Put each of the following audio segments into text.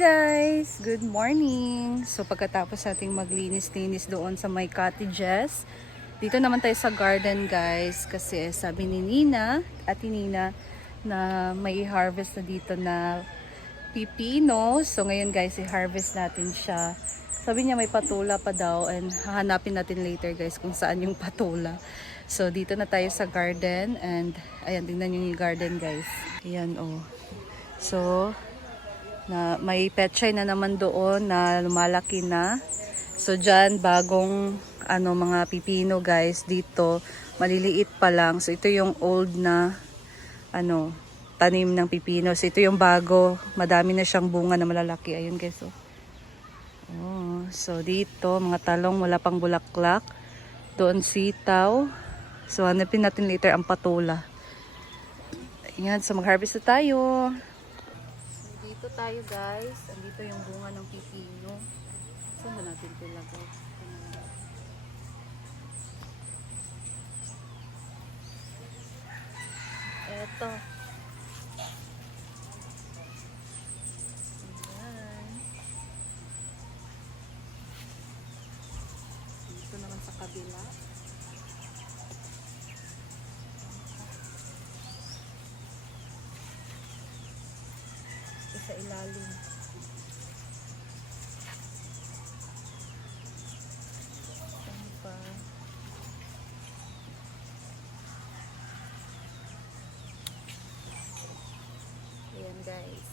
Guys! Good morning! So pagkatapos nating maglinis-linis doon sa may cottages, dito naman tayo sa garden guys kasi sabi ni Nina, Ate Nina, na may harvest na dito na pipino. So ngayon guys, i-harvest natin siya. Sabi niya may patula pa daw and hahanapin natin later guys kung saan yung patula. So dito na tayo sa garden and ayan, tingnan yung garden guys. Ayan oh. So na may pechay na naman doon na lumalaki na. So dyan bagong mga pipino guys dito, maliliit pa lang. So ito yung old na tanim ng pipino. So ito yung bago, madami na siyang bunga na malalaki. Ayun guys oh. Oh, so dito mga talong wala pang bulaklak. Doon sitaw. So hanapin natin later ang patula. Ayan, so mag-harvest na tayo. Dito tayo guys, andito yung bunga ng pipino. Saan ba natin ito ilagay? Eto. Ayan. Dito naman sa kabila. Ito sa ilalim. Ayan guys.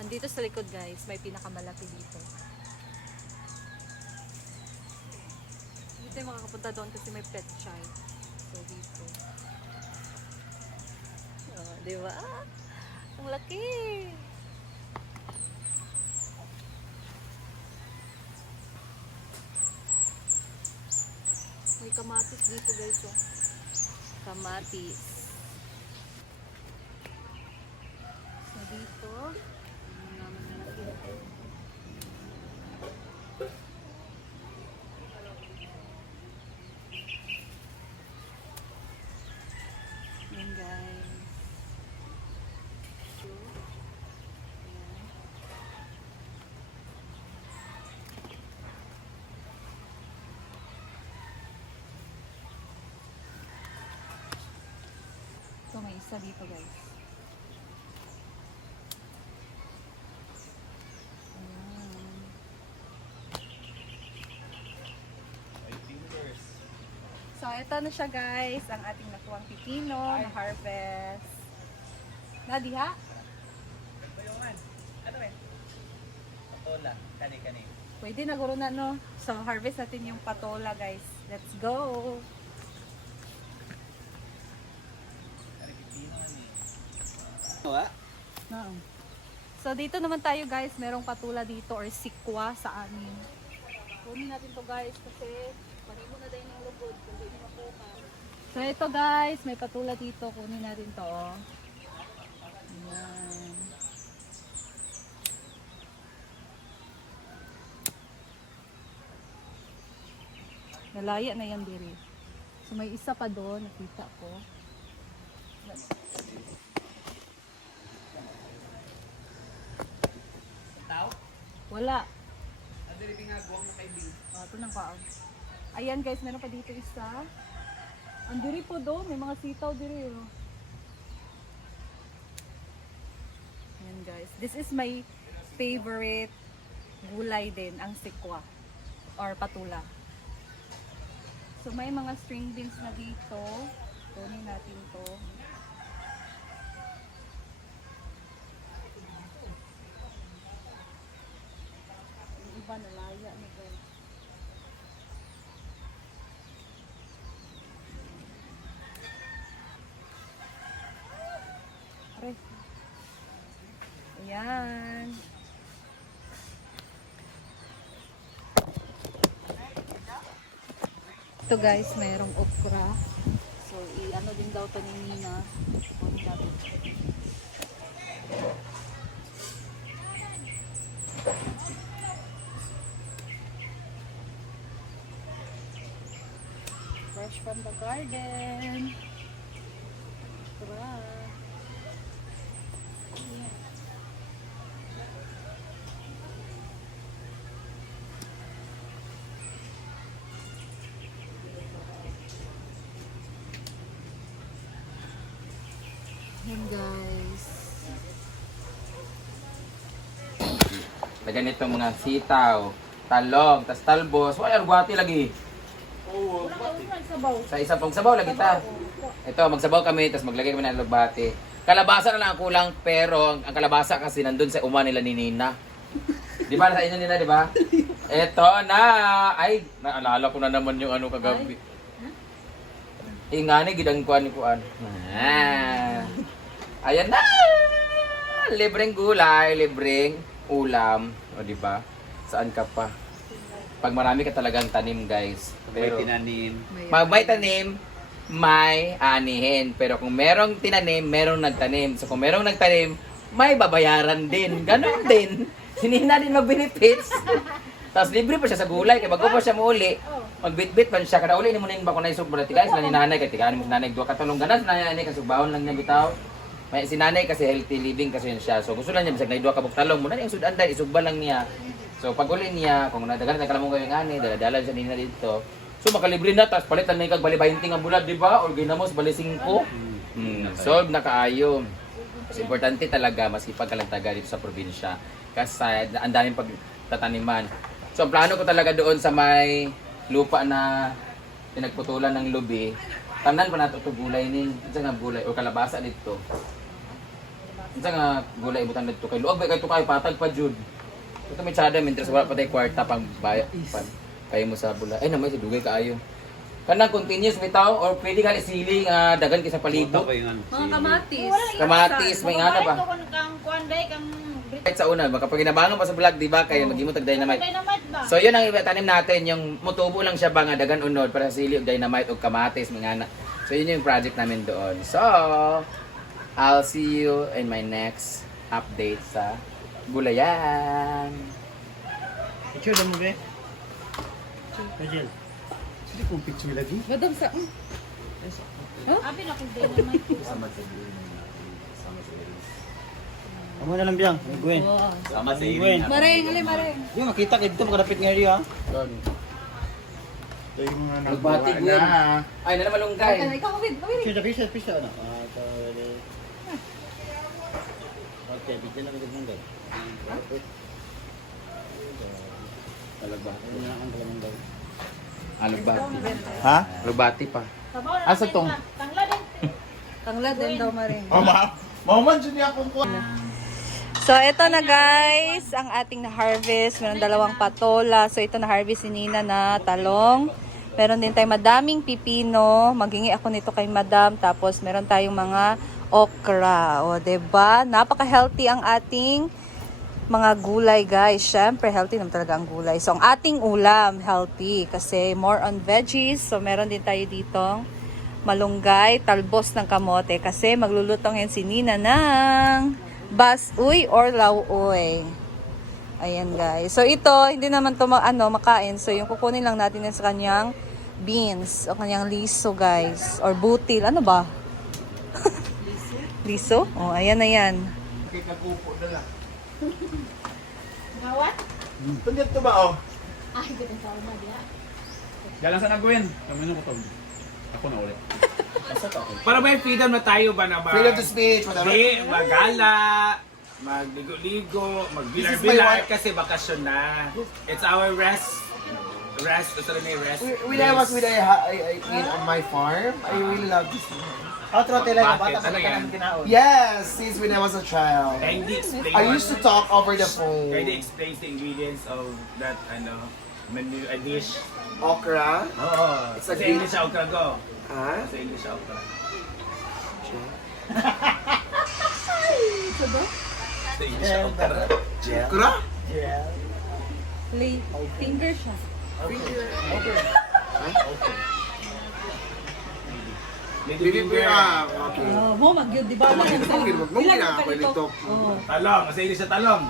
Andito sa likod guys, may pinakamalaki dito. Hindi tayo makakapunta doon kasi may pet child. So dito. Oh, di ba? Ang laki! May kamatis dito guys oh. Kamatis. So dito, yan guys. So may isa dito guys. So ito na siya guys, ang ating nakuwang pipino na harvest. Nadiha? Ano eh? Patola, kani-kani. Pwede na guro na no. So harvest natin yung patola guys. Let's go! Pipino ni. Wa? No. So dito naman tayo guys, merong patula dito or sikwa sa amin. Kunin natin to guys kasi panimo na din yung lugod kung di makuha. So ito guys, may patula dito, kunin natin to. Ayan. Nalaya na yan diri. So may isa pa doon, nakita ko. Tao? Wala. Adiri bingagwang na kay Bing. Ito nang kaon. Ayan guys, meron pa dito isa. Ang diri po do, may mga sitaw diri. Oh. Ayan guys. This is my favorite gulay din, ang sikwa or patula. So may mga string beans na dito. Kunin natin to. Yung iba nalaya na guys. Ayan. Ito guys, mayroong okra. So, i-ano din daw to ni Nina. from the garden. Tara. Yan guys. Lagyan nito mga sitaw, talong, tas talbos. Wala, arguati lagi. Sa isa pang sabaw lagi ta. Ito, magsabaw kami, tas maglagay kami ng alugbati. Kalabasa na lang ang kulang, pero ang kalabasa kasi nandun sa uma nila ni Nina. Di ba, sa inyo nila, di ba? Ito na! Ay, naalala ko na naman yung ano kagabi. Ingani, gidang kuan ni kuan. Ayan na! Libreng gulay, libreng ulam. O, di ba? Saan ka pa? Pag marami ka talagang tanim, guys. May tinanim. Pag may tanim, may anihin. Pero kung merong tinanim, merong nagtanim. So kung merong nagtanim, may babayaran din. Ganon din. Hindi na din mag-benefits. Tapos libre pa siya sa gulay. Kaya bago pa siya muli, magbitbit pa siya. Kada uli, hindi mo na yung bako na isog. Pero tigay sila ni nanay. Kaya tigaan mo si nanay. Dua katulong ganas na nanay. Kasi bahon lang niya bitaw. May si nanay kasi healthy living kasi yun siya. So gusto lang niya. Bisag na idua kabuk talong. Muna yung sudan dahil isugba lang niya. So pag uli niya, kung nadagan na kalamong gawin ani, dala-dala siya nina dito. So makalibre na, tapos palitan na yung bali 20 nga bulad, di ba? Or ginamos, bali 5. Solve na kaayo. Mas importante talaga, masipag ka lang taga dito sa probinsya. Kasi ang daming pagtataniman. So ang plano ko talaga doon sa may lupa na pinagputulan ng lubi, tamnan pa nato ito gulay ni, isa nga gulay, o kalabasa dito. Isa nga gulay, ibutan dito kay luog, kay ito kayo, patag pa jud. Ito may tsada, mintres wala pa tayo kwarta pang bayan. Kayo mo sa bula. Ay naman, si dugay kaayo. Kanang continuous bitaw or pwede ka isiling dagan kay sa palibot. Mga kamatis. Kamatis, may ngana ba? Kang kuanday kang Kahit sa una, makapaginabangan pa sa vlog, di ba? Kaya mag-imot og dynamite. dynamite ba? So yun ang tanim natin, yung mutubo lang siya ba nga dagan unod para sa sili og dynamite og kamatis, mga ngana. So yun yung project namin doon. So, I'll see you in my next update sa gulayan. Picture mo be? Rachel. Sino kong picture lagi? Madam sa... Abi na kung dynamite. Amo na lang biyang, Gwen. Sama sa Gwen. Mareng, ali mareng. Yung makita kayo dito, makadapit nga rin ha. Ito yung mga Nagbati Gwen. Ay, na naman lunggay. Ikaw, kawid, kawid. Pisa na. Okay, bigyan lang ng gay. Talagbati. Ano ang talagbati? Alugbati. Ha? Alugbati pa. Sabaw na. Asa tong? Tangla din. Tangla din daw mareng. Mauman dyan niya akong kuha. So, ito na guys, ang ating na-harvest. Meron 2 patola. So, ito na-harvest ni Nina na talong. Meron din tayong madaming pipino. Maghingi ako nito kay madam. Tapos, meron tayong mga okra. O, diba? Napaka-healthy ang ating mga gulay, guys. Syempre, healthy naman talaga ang gulay. So, ang ating ulam, healthy. Kasi more on veggies. So, meron din tayo ditong malunggay, talbos ng kamote. Kasi magluluto ngayon si Nina ng basuy or lauoy. Ayan guys. So ito, hindi naman to makain. So yung kukunin lang natin yan sa kanyang beans o kanyang liso guys. Or butil. Ano ba? Liso? Oh, ayan na yan. Kikakupo na lang. Ngawat? Tundip to ba oh? Ay, gitong tao na diya. Dalang sa nagawin. Kami nung kutom. Ako na ulit. Asa to? Para ba yung freedom na tayo ba na ba? Freedom to speech, whatever. Hindi, magala, magligo-ligo, This is my magbilar-bilar wife. kasi bakasyon na. It's our rest. Sorry, may rest. When I was with I in on my farm, I really love this. Outro talaga, Bakit? bata pa Ano yan? namin kinaon. Yes, since when I was a child. Kaya hindi explain I used to talk over the Kaya hindi phone. explain the ingredients of that, menu, a dish. Okra. Oo. It's Sa a green- English okra go. Huh? Sa English okra. Sa English okra. Okra? Yeah. Finger siya. Little Baby finger. okay. Mo, magyod, di ba? Magmumuli na ako nito. Talong. Sa English na talong.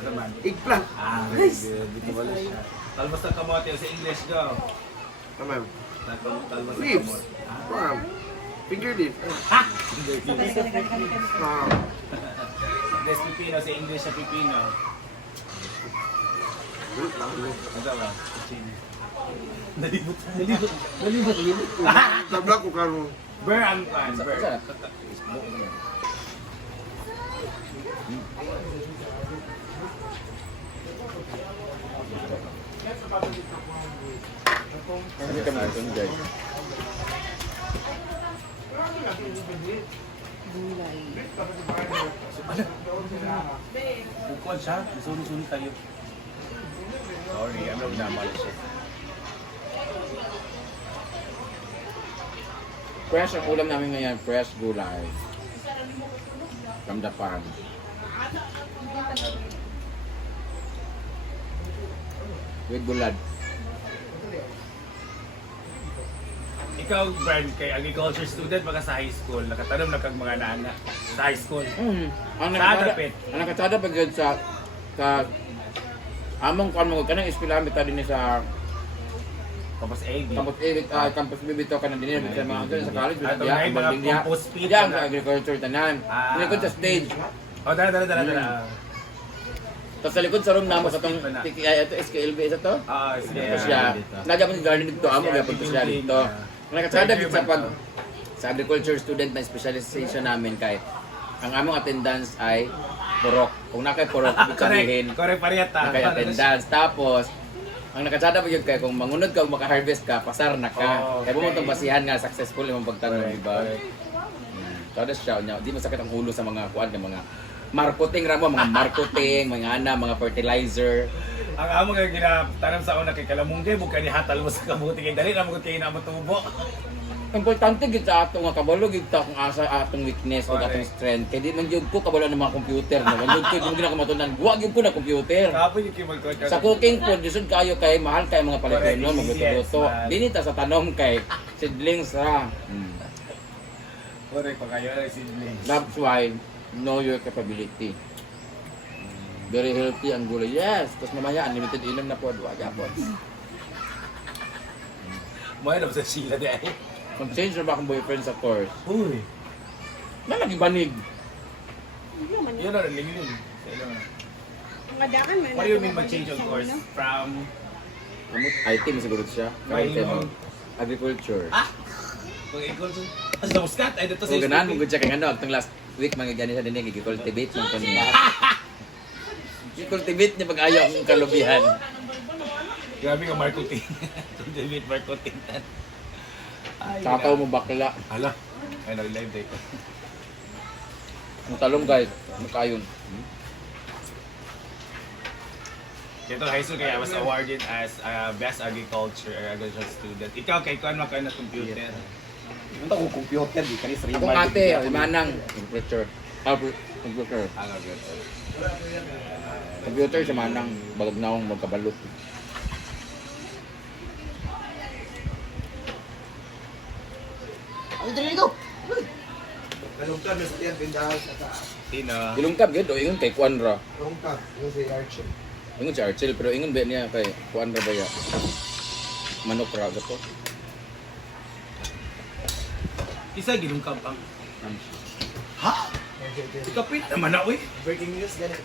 Ano man? Eggplant. Ah, very good. Dito wala siya. Talbos ng kamote. Sa English go. Tama. Leaves. Farm. Finger leaf. Farm. Des pipino sa English sa pipino. Ano ba? Tabla ko karon. Burr ang pan. Burr. Ano kami ito ni guys? Gulay. Bukod siya. Sunod-sunod tayo. Sorry, ano naman siya. Fresh ang ulam namin ngayon, fresh gulay. From the farm. With bulad. Ikaw, Brad, kay agriculture student, baka sa high school, nakatanong na kag mga nana sa high school. Ang Nadapit. nakatada pag yun sa among kan mo kanang eskwelahan bitaw din sa Tapos AD. campus bibitaw ka na din sa mga ganun sa college Ato diya na yung mga diya compost pit diya na. sa agriculture tanan Ah. likod sa stage Oh, dala. tapos sa likod sa room namo sa tong Compost pit ito SKLB isa to Sige. tapos siya nagyapon yung garden dito amo gyapon ko siya dito nakatsada gid sa pag sa agriculture student na specialization namin kay ang among attendance ay purok kung nakay purok ibig sabihin Correct parehata. nakay attendance tapos ang nakatsada pa yun kay kung mangunod ka, kung maka-harvest ka, pasar na ka. Oh, Kaya okay. bumutong basihan nga, successful yung pagtanong, di ba? Correct. Tapos siya, di masakit ang ulo sa mga kuwan, mga marketing ramo, mga marketing, mga mga fertilizer. Ang amo nga ginatanam sa una kay Kalamunggay, bukay ni hatal mo sa kabuti kay dali na mo kay na matubo. Importante gid sa ato nga kabalo gid ta kung asa atong weakness o atong Correct. strength. Kay di man gyud ko kabalo ng mga computer, no. Man gyud ko kung ginakamatunan, wa gyud ko na computer. Kapon yung kimol ko. Sa cooking food, disod kayo kay mahal kay mga palitono, Correct, magluto-luto. yes, man. Dinita sa tanom kay seedlings ra. Correct pa kayo ay siblings. That's why, know your capability. Very healthy ang gulay. Yes! Tapos mamaya, unlimited inom na po. Wag po. Mo na sa Sheila di ay. Kung change na ba akong boyfriend sa course, Uy. na naging banig. Yun na lingling. Madakan man. What do you mean mag-change of course from IT mo siguro siya. May Karote mo. inom. Agriculture. kung ikaw sa muskat ay dito sa So, ganahan mo gud siya kay ano, itong last week, mga gani sa dinig, i-cultivate lang ko niya. I-cultivate niya pag ayaw akong kalubihan. Grabe ka marketing. David marketing. Tataw mo bakla. Hala. Ay nag-live day ko. Ang talong guys, makayon. Ito high school kaya I was awarded as best agriculture student. Ikaw kay kuan makaon na computer. Punta ko computer, di kanis rin. Akong ate, manang computer. Computer. Computer sa manang bagag na akong magkabalot. Ano dali ko? Kalungkad na sa tiyan, pindahan sa taas. Sino? Ilungkab gid o ingon kay Kuan ra. Kalungkad, yun si Archie. Ingon si Archel pero ingon ba niya kay Kuan ra ba ya? Manok ra gato. Isa ginungkab ang. Ha? Ikapit naman na uy. Breaking news, ganit.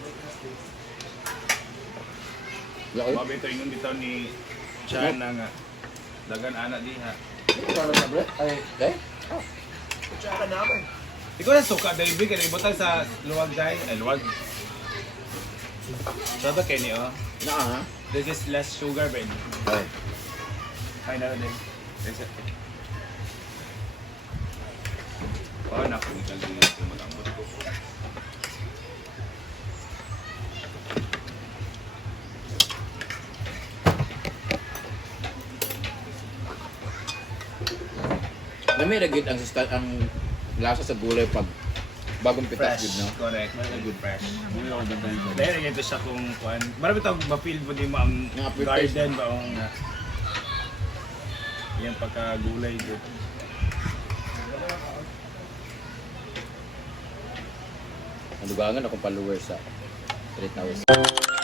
Laoy. Mabito ingon bitaw ni Chana nga. Dagan ana diha. Ano na bre? Ay, eh? Kutsara naman. Ikaw na suka dahil bigay na ibutang sa luwag dahil. Ay luwag. Sabi kay ni oh. Naa ha. This is less sugar ba ini? Ay. Ay na din. Oh, naku, nagkagilid yung matambot ko. Lami ra gid ang ang lasa sa gulay pag bagong pitas gid no. Correct. Good fresh. Dahil ito siya kung kuan. Marami tawag ma-feel mo din mo ang Mga prepared. garden ba ang yan pagka-gulay good. Nadugangan akong followers sa 3,000.